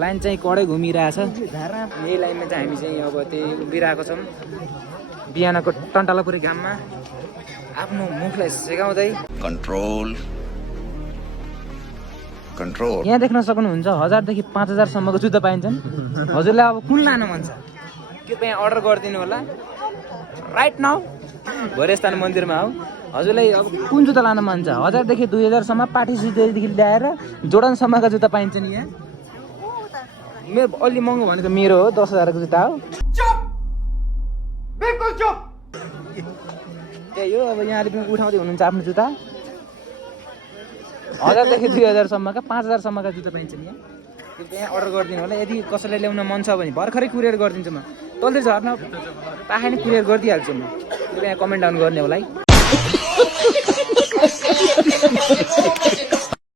Line चाहिँ कडै घुमिरहेछ। यही लाइनमा चाहिँ हामी चाहिँ अब त्यही उभिरहेको छौँ बिहानको टन्टालापुरी घाममा आफ्नो मुखलाई सेकाउँदै। यहाँ देख्न सक्नुहुन्छ 1000 देखि 5000 सम्मको जुत्ता पाइन्छन्। हजुरलाई अब कुन लान मन छ कृपया अर्डर गरिदिनु होला राइट नाउ। भैरवस्थान मन्दिरमा हो। हजुरलाई अब कुन जुत्ता लान मन छ 1000 देखि 2000 सम्म पार्टी जुत्तादेखि ल्याएर जोर्डन सम्मका जुत्ता पाइन्छन् यहाँ। मेरो अलि महँगो भनेको मेरो हो 10,000 को जुत्ता हो। बिल्कुल चुप। त्यही हो अब यहाँले पनि उठाउँदै हुनुहुन्छ आफ्नो जुत्ता। 1000 देखि 2000 सम्मका 5000 सम्मका जुत्ता पाइन्छन् यहाँ। कृपया अर्डर गरिदिनु होला। यदि कसैलाई ल्याउन मन छ भने भर्खरै कुरियर गरिदिन्छु म। तल्दै झर्न पाखै नै कुरियर गरिदिइहाल्छु म। कृपया कमेन्ट डाउन गर्ने होला है।